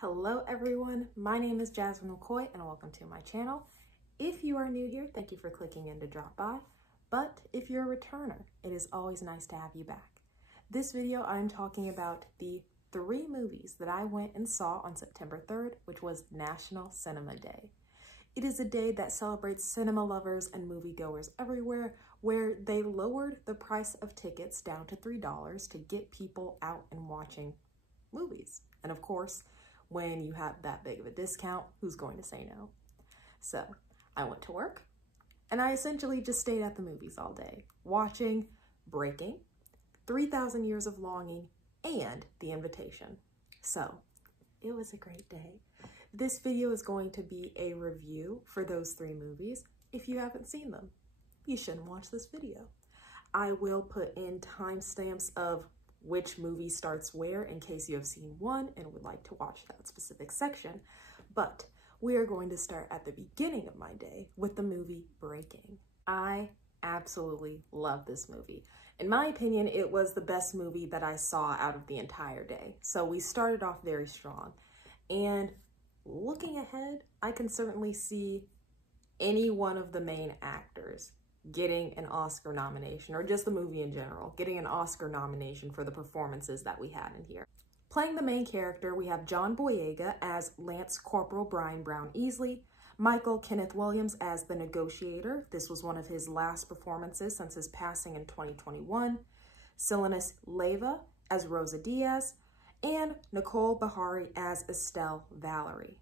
Hello everyone, my name is Jasmine McCoy and welcome to my channel. If you are new here, thank you for clicking in to drop by, but if you're a returner, it is always nice to have you back. This video I'm talking about the 3 movies that I went and saw on September 3rd, which was National Cinema Day. It is a day that celebrates cinema lovers and moviegoers everywhere, where they lowered the price of tickets down to $3 to get people out and watching movies. And of course, when you have that big of a discount, who's going to say no? So I went to work and I essentially just stayed at the movies all day, watching Breaking, 3,000 Years of Longing, and The Invitation. So it was a great day. This video is going to be a review for those 3 movies. If you haven't seen them, you shouldn't watch this video. I will put in timestamps of which movie starts where in case you have seen one and would like to watch that specific section. But we are going to start at the beginning of my day with the movie Breaking. I absolutely love this movie. In my opinion, it was the best movie that I saw out of the entire day. So we started off very strong. And looking ahead, I can certainly see any one of the main actors getting an Oscar nomination, or just the movie in general, getting an Oscar nomination for the performances that we had in here. Playing the main character, we have John Boyega as Lance Corporal Brian Brown Easley, Michael Kenneth Williams as the Negotiator. This was one of his last performances since his passing in 2021. Silenus Leyva as Rosa Diaz, and Nicole Beharie as Estelle Valerie.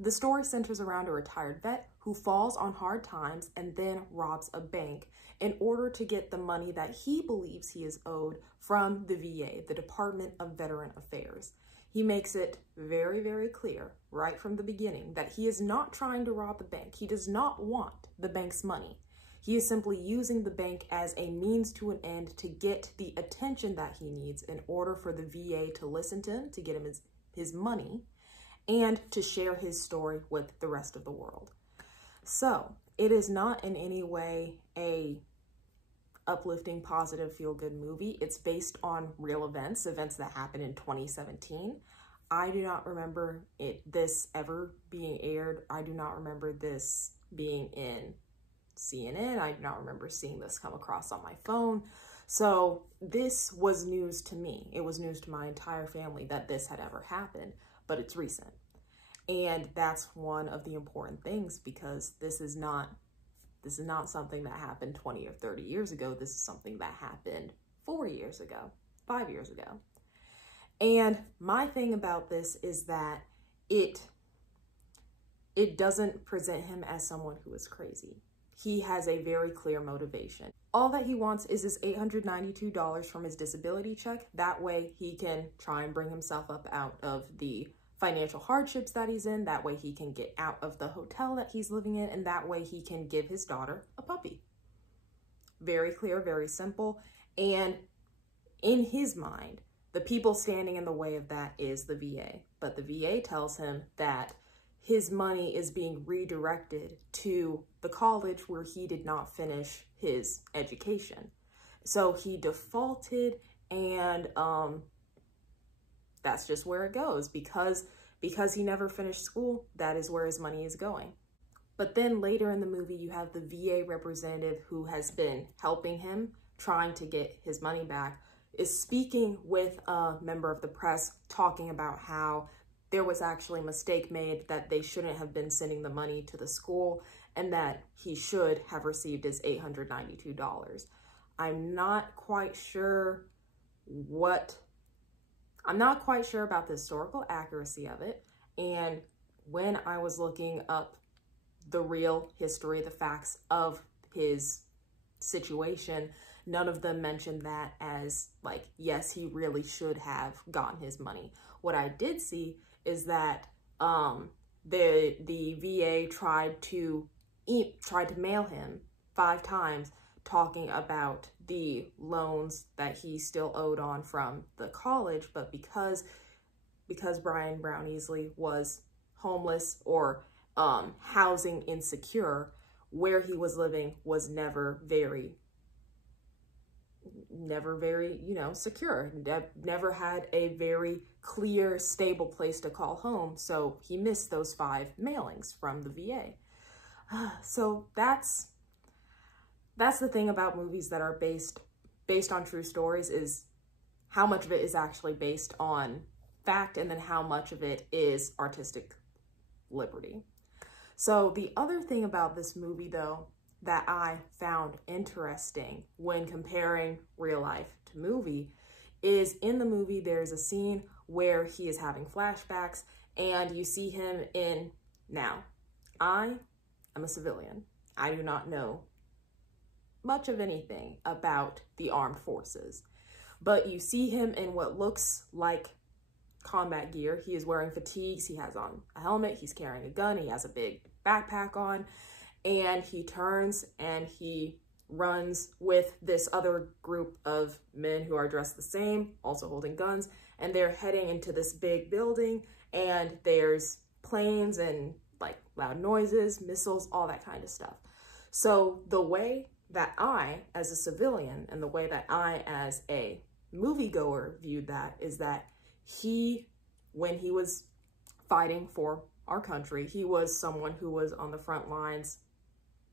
The story centers around a retired vet who falls on hard times and then robs a bank in order to get the money that he believes he is owed from the VA, the Department of Veteran Affairs. He makes it very, very clear right from the beginning that he is not trying to rob the bank. He does not want the bank's money. He is simply using the bank as a means to an end to get the attention that he needs in order for the VA to listen to him, to get him his money, and to share his story with the rest of the world. So it is not in any way a uplifting, positive, feel-good movie. It's based on real events that happened in 2017. I do not remember this ever being aired. I do not remember this being in CNN. I do not remember seeing this come across on my phone. So this was news to me. It was news to my entire family that this had ever happened, but it's recent. And that's one of the important things, because this is not something that happened 20 or 30 years ago. This is something that happened 4 years ago, 5 years ago. And my thing about this is that it doesn't present him as someone who is crazy. He has a very clear motivation. All that he wants is his $892 from his disability check. That way he can try and bring himself up out of the financial hardships that he's in. That way he can get out of the hotel that he's living in, and that way he can give his daughter a puppy. Very clear, very simple. And in his mind, the people standing in the way of that is the VA. But the VA tells him that his money is being redirected to the college where he did not finish his education. So he defaulted, and that's just where it goes. Because he never finished school, that is where his money is going. But then later in the movie, you have the VA representative who has been helping him, trying to get his money back, is speaking with a member of the press, talking about how there was actually a mistake made, that they shouldn't have been sending the money to the school, and that he should have received his $892. I'm not quite sure about the historical accuracy of it. And when I was looking up the real history, the facts of his situation, none of them mentioned that as like, yes, he really should have gotten his money. What I did see is that the VA tried to mail him 5 times, talking about the loans that he still owed on from the college, but because Brian Brown Easley was homeless or housing insecure, where he was living was never never very, secure, never had a very clear, stable place to call home. So he missed those 5 mailings from the VA. So that's the thing about movies that are based on true stories, is how much of it is actually based on fact, and then how much of it is artistic liberty. So the other thing about this movie, though, that I found interesting when comparing real life to movie, is in the movie there's a scene where he is having flashbacks, and you see him in, now, I am a civilian. I do not know much of anything about the armed forces, but you see him in what looks like combat gear. He is wearing fatigues, he has on a helmet, he's carrying a gun, he has a big backpack on, and he turns and he runs with this other group of men who are dressed the same, also holding guns, and they're heading into this big building, and there's planes and like loud noises, missiles, all that kind of stuff. So the way that I, as a civilian, and the way that I, as a moviegoer, viewed that is that when he was fighting for our country, he was someone who was on the front lines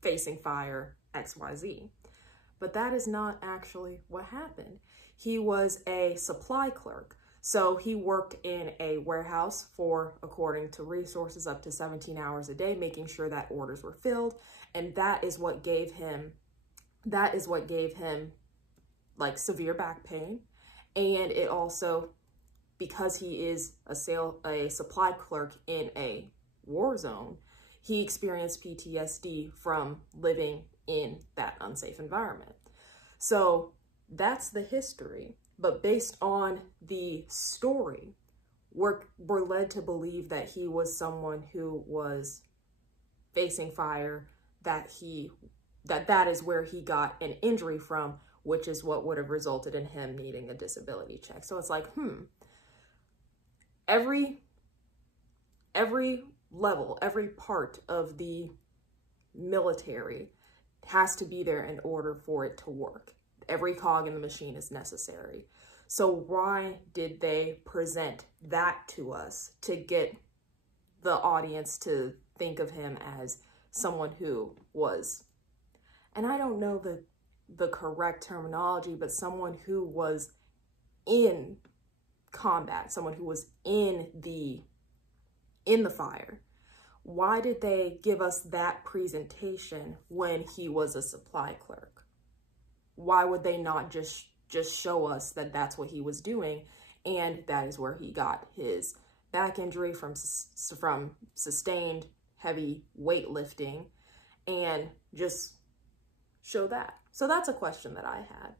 facing fire, XYZ. But that is not actually what happened. He was a supply clerk. So he worked in a warehouse for, according to resources, up to 17 hours a day, making sure that orders were filled. And that is what gave him like severe back pain. And it also, because he is a supply clerk in a war zone, he experienced PTSD from living in that unsafe environment. So that's the history. But based on the story, we're led to believe that he was someone who was facing fire, that is where he got an injury from, which is what would have resulted in him needing a disability check. So it's like, every level, every part of the military has to be there in order for it to work. Every cog in the machine is necessary. So why did they present that to us to get the audience to think of him as someone who was, and I don't know the correct terminology, but someone who was in combat, someone who was in the fire? Why did they give us that presentation when he was a supply clerk? Why would they not just show us that that's what he was doing, and that is where he got his back injury from sustained heavy weightlifting, and just show that? So that's a question that I had.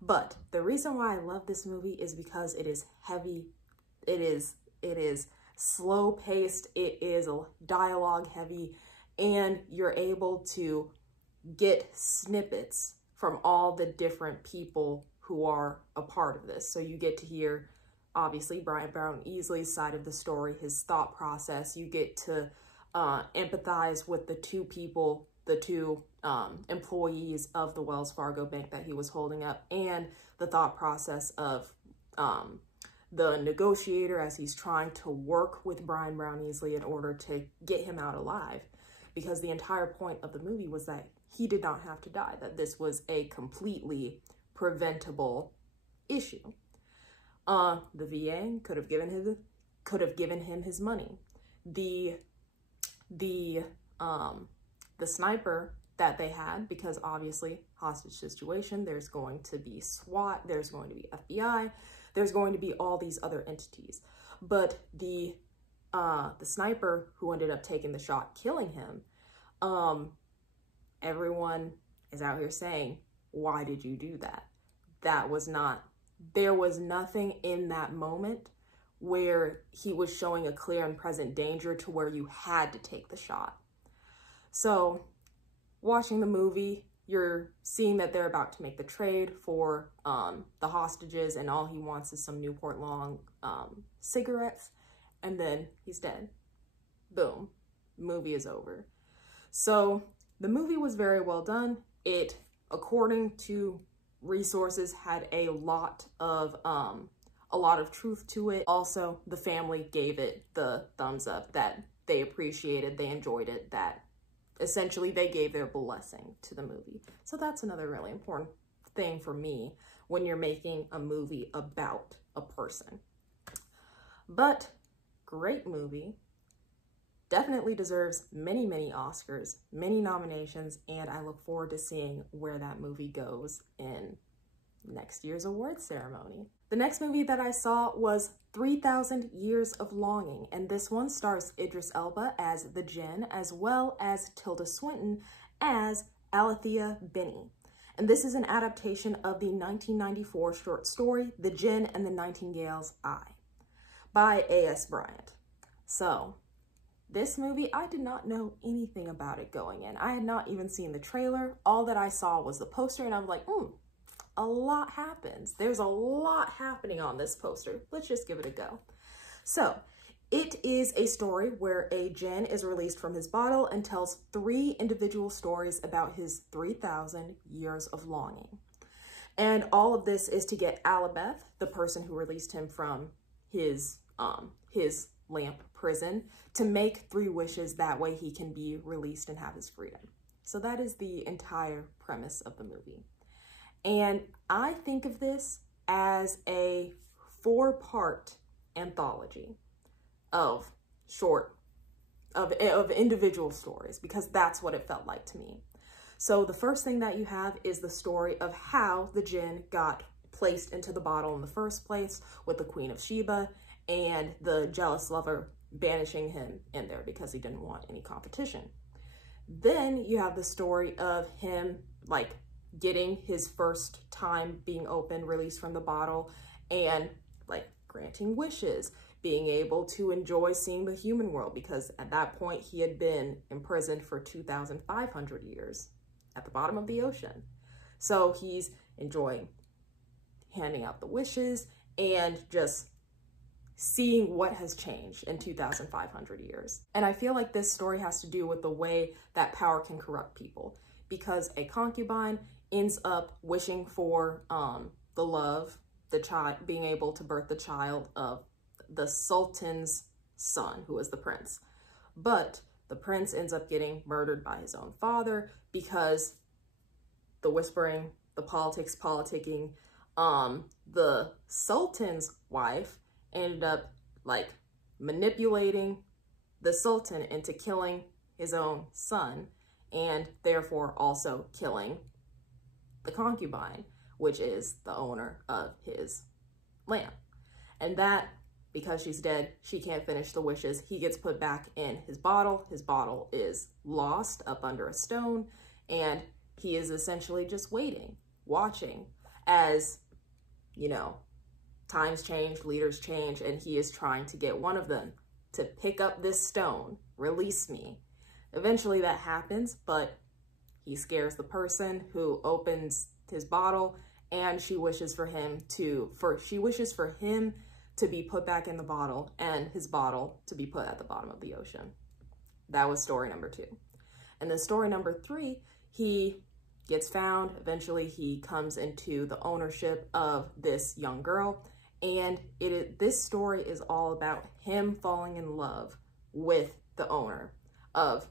But the reason why I love this movie is because it is heavy. It is slow paced. It is dialogue heavy, and you're able to get snippets from all the different people who are a part of this. So you get to hear, obviously, Brian Brown Easley's side of the story, his thought process. You get to empathize with the two employees of the Wells Fargo bank that he was holding up, and the thought process of the negotiator as he's trying to work with Brian Brown Easley in order to get him out alive. Because the entire point of the movie was that he did not have to die, that this was a completely preventable issue. The VA could have given him his money. The sniper that they had, because obviously hostage situation, there's going to be SWAT, there's going to be FBI, there's going to be all these other entities. But the sniper who ended up taking the shot, killing him, everyone is out here saying, why did you do that? There was nothing in that moment where he was showing a clear and present danger to where you had to take the shot. So watching the movie, you're seeing that they're about to make the trade for the hostages, and all he wants is some Newport Long cigarettes, and then he's dead. Boom. Movie is over. So the movie was very well done. It, according to resources, had a lot of truth to it. Also, the family gave it the thumbs up, that they appreciated, they enjoyed it, that essentially they gave their blessing to the movie. So that's another really important thing for me when you're making a movie about a person. But great movie. Definitely deserves many, many Oscars, many nominations, and I look forward to seeing where that movie goes in next year's awards ceremony. The next movie that I saw was 3,000 Years of Longing, and this one stars Idris Elba as the Jinn, as well as Tilda Swinton as Alethea Binney. And this is an adaptation of the 1994 short story, The Jinn and the Nightingale's Eye, by A.S. Bryant. So, this movie, I did not know anything about it going in. I had not even seen the trailer. All that I saw was the poster, and I was like, a lot happens. There's a lot happening on this poster. Let's just give it a go. So, it is a story where a jinn is released from his bottle and tells 3 individual stories about his 3,000 years of longing. And all of this is to get Alabeth, the person who released him from his lamp prison, to make 3 wishes. That way he can be released and have his freedom. So that is the entire premise of the movie. And I think of this as a 4-part anthology of individual stories, because that's what it felt like to me. So the first thing that you have is the story of how the jinn got placed into the bottle in the first place, with the Queen of Sheba and the jealous lover banishing him in there because he didn't want any competition. Then you have the story of him getting his first time being open, released from the bottle, and granting wishes, being able to enjoy seeing the human world, because at that point he had been imprisoned for 2,500 years at the bottom of the ocean. So he's enjoying handing out the wishes and just seeing what has changed in 2,500 years. And I feel like this story has to do with the way that power can corrupt people, because a concubine ends up wishing for the love, the child, being able to birth the child of the Sultan's son, who is the prince. But the prince ends up getting murdered by his own father because the whispering, the politicking, the Sultan's wife ended up manipulating the Sultan into killing his own son, and therefore also killing the concubine, which is the owner of his lamp. And that, because she's dead, she can't finish the wishes. He gets put back in his bottle. His bottle is lost up under a stone, and he is essentially just waiting, watching as, times change, leaders change, and he is trying to get one of them to pick up this stone, release me. Eventually that happens, but he scares the person who opens his bottle, and she wishes for him to be put back in the bottle, and his bottle to be put at the bottom of the ocean. That was story number 2. And then story number 3, he gets found. Eventually he comes into the ownership of this young girl, and this story is all about him falling in love with the owner of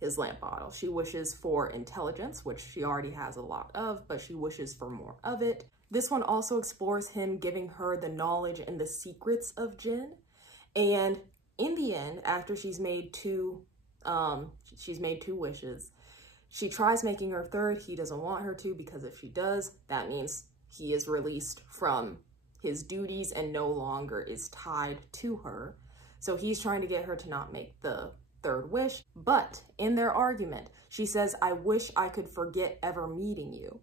his lamp bottle. She wishes for intelligence, which she already has a lot of, but she wishes for more of it. This one also explores him giving her the knowledge and the secrets of jinn. And in the end, after she's made 2 wishes, she tries making her 3rd. He doesn't want her to, because if she does, that means he is released from his duties and no longer is tied to her. So he's trying to get her to not make the 3rd wish. But in their argument, she says, "I wish I could forget ever meeting you."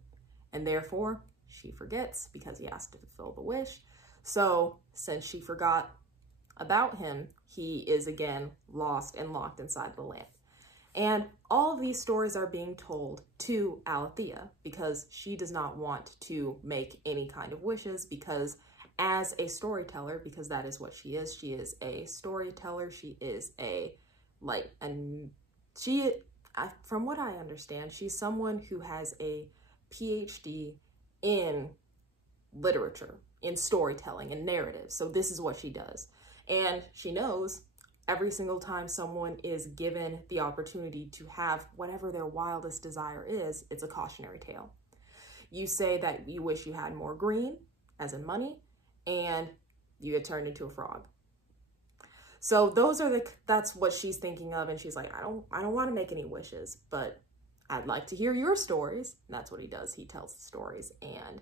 And therefore, she forgets because he has to fulfill the wish. So since she forgot about him, he is again lost and locked inside the lamp. And all of these stories are being told to Alethea because she does not want to make any kind of wishes, because as a storyteller, because that is what she is a storyteller. She is from what I understand, she's someone who has a PhD in literature, in storytelling, and narrative. So this is what she does. And she knows every single time someone is given the opportunity to have whatever their wildest desire is, it's a cautionary tale. You say that you wish you had more green, as in money, and you get turned into a frog. So that's what she's thinking of. And she's like, I don't want to make any wishes, but I'd like to hear your stories. And that's what he does. He tells the stories. And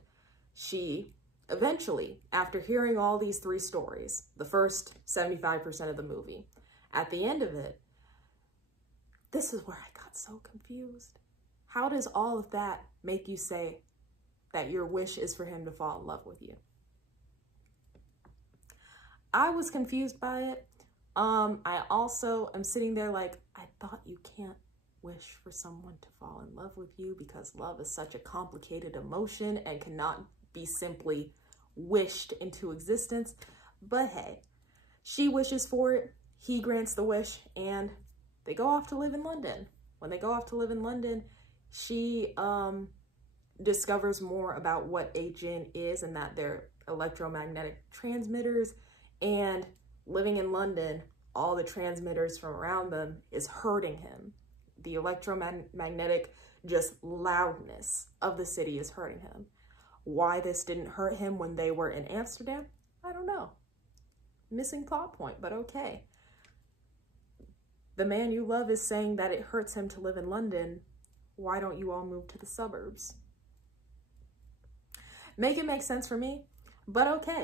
she eventually, after hearing all these 3 stories, the first 75% of the movie, at the end of it, this is where I got so confused. How does all of that make you say that your wish is for him to fall in love with you? I was confused by it. I also am sitting there like, I thought you can't wish for someone to fall in love with you because love is such a complicated emotion and cannot be simply wished into existence. But hey, she wishes for it, he grants the wish, and they go off to live in London. When they go off to live in London, she discovers more about what a djinn is and that they're electromagnetic transmitters. And living in London, all the transmitters from around them is hurting him. The electromagnetic just loudness of the city is hurting him. Why this didn't hurt him when they were in Amsterdam, I don't know. Missing plot point, but okay. The man you love is saying that it hurts him to live in London. Why don't you all move to the suburbs? Make it make sense for me, but okay.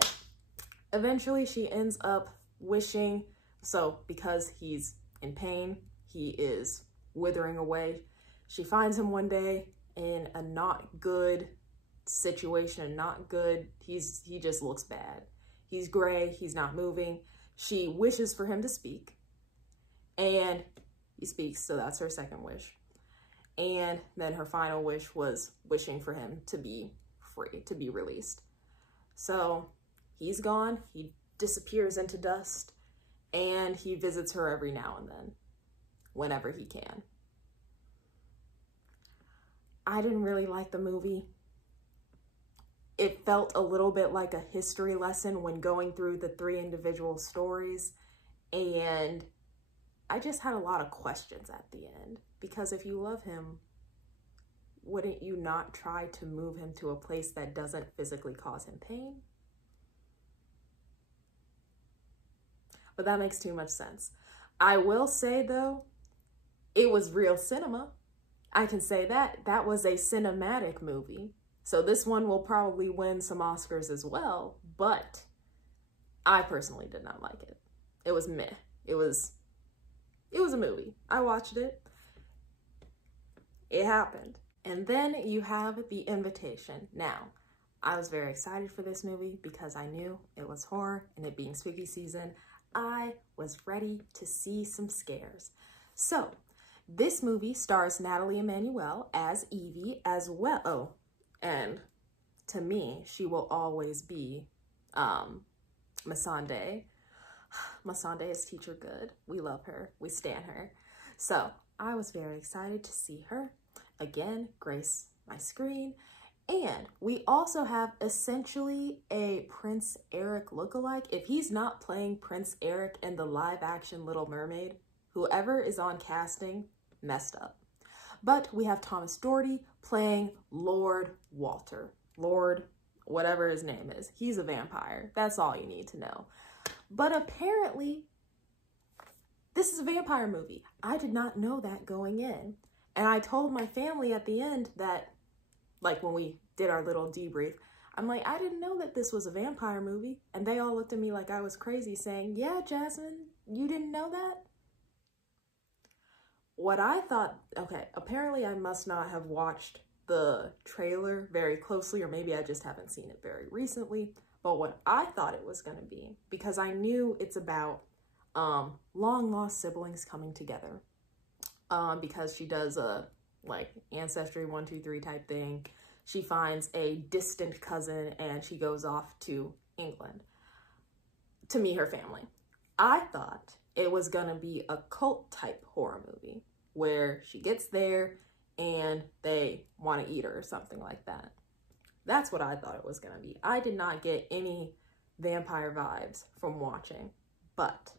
Eventually, she ends up wishing, so because he's in pain, he is withering away. She finds him one day in a not good situation, not good. He just looks bad. He's gray, he's not moving. She wishes for him to speak, and he speaks, so that's her second wish. And then her final wish was wishing for him to be free, to be released. So he's gone, he disappears into dust, and he visits her every now and then, whenever he can. I didn't really like the movie. It felt a little bit like a history lesson when going through the 3 individual stories, and I just had a lot of questions at the end, because if you love him, wouldn't you not try to move him to a place that doesn't physically cause him pain? But that makes too much sense. I will say though, it was real cinema. I can say that. That was a cinematic movie. So this one will probably win some Oscars as well, but I personally did not like it. It was meh. It was a movie. I watched it. It happened. And then you have The Invitation. Now, I was very excited for this movie because I knew it was horror, and it being spooky season, I was ready to see some scares. So, this movie stars Natalie Emmanuel as Evie as well. Oh, and to me, she will always be Missandei. Missandei is Teacher Good. We love her. We stan her. So, I was very excited to see her again grace my screen. And we also have essentially a Prince Eric lookalike. If he's not playing Prince Eric in the live action Little Mermaid, whoever is on casting messed up. But we have Thomas Doherty playing Lord Walter. Lord, whatever his name is. He's a vampire. That's all you need to know. But apparently, this is a vampire movie. I did not know that going in. And I told my family at the end that, like when we did our little debrief, I'm like, I didn't know that this was a vampire movie. And they all looked at me like I was crazy saying, yeah, Jasmine, you didn't know that? What I thought, okay, apparently I must not have watched the trailer very closely, or maybe I just haven't seen it very recently. But what I thought it was going to be, because I knew it's about long lost siblings coming together. Because she does a like Ancestry 1, 2, 3 type thing. She finds a distant cousin and she goes off to England to meet her family. I thought it was gonna be a cult type horror movie where she gets there and they want to eat her or something like that. That's what I thought it was gonna be. I did not get any vampire vibes from watching, but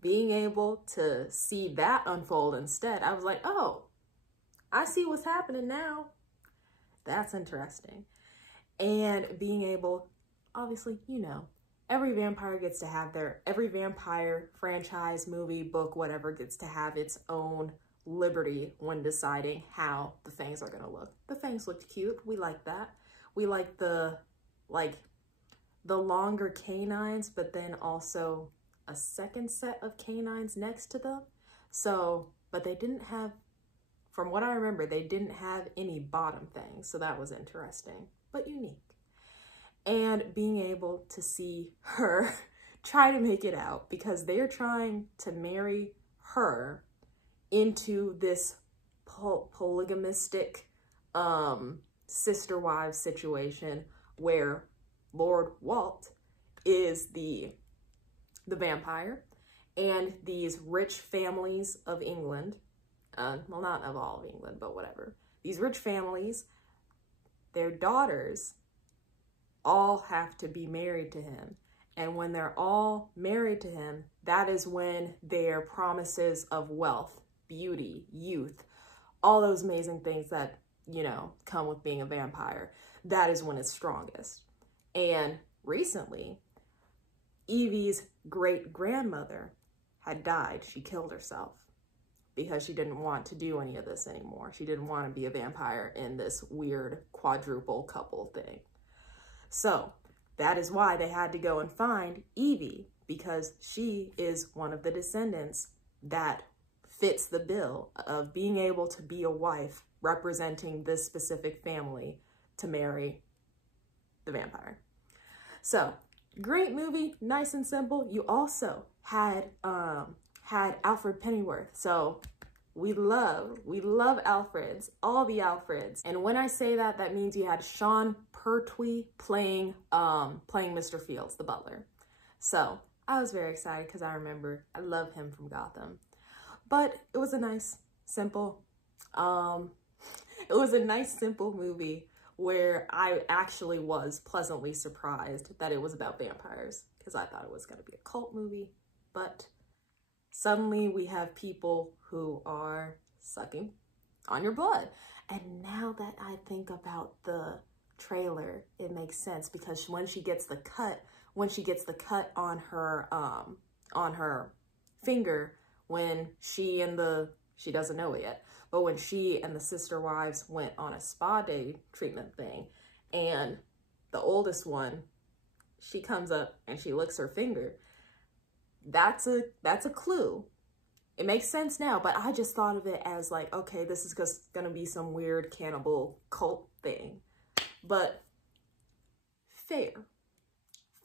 being able to see that unfold instead, I was like, oh, I see what's happening now. That's interesting. And being able, obviously, you know, every vampire gets to have every vampire franchise, movie, book, whatever, gets to have its own liberty when deciding how the fangs are gonna look. The fangs looked cute. We like that. We like the longer canines, but then also a second set of canines next to them. So, but they didn't have, from what I remember, they didn't have any bottom fangs. So that was interesting, but unique. And being able to see her try to make it out, because they're trying to marry her into this polygamistic sister wives situation where Lord Walt is the vampire, and these rich families of England, well, not of all of England, but whatever, these rich families, their daughters all have to be married to him. And when they're all married to him, that is when their promises of wealth, beauty, youth, all those amazing things that, you know, come with being a vampire, that is when it's strongest. And recently, Evie's great-grandmother had died. She killed herself because she didn't want to do any of this anymore. She didn't want to be a vampire in this weird quadruple couple thing. So that is why they had to go and find Evie, because she is one of the descendants that fits the bill of being able to be a wife representing this specific family to marry the vampire. So great movie, nice and simple. You also had Alfred Pennyworth. So we love Alfreds, all the Alfreds. And when I say that, that means you had Sean Pertwee playing Mr. Fields, the butler. So I was very excited because I remember I love him from Gotham. But it was a nice, simple, movie where I actually was pleasantly surprised that it was about vampires, because I thought it was going to be a cult movie. But suddenly we have people who are sucking on your blood. And now that I think about the trailer, it makes sense, because when she gets the cut on her finger, when she doesn't know it yet, but when she and the sister wives went on a spa day treatment thing, and the oldest one, she comes up and she licks her finger, that's a clue. It makes sense now, but I just thought of it as like, okay, this is just gonna be some weird cannibal cult thing. But fair.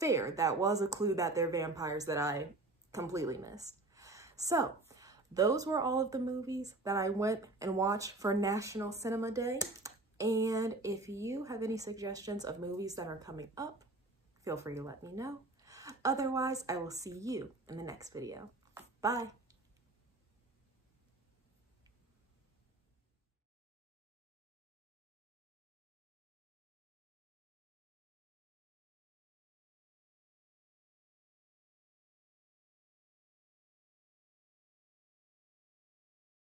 That was a clue that they're vampires that I completely missed. So those were all of the movies that I went and watched for National Cinema Day. And if you have any suggestions of movies that are coming up, feel free to let me know. Otherwise, I will see you in the next video. Bye.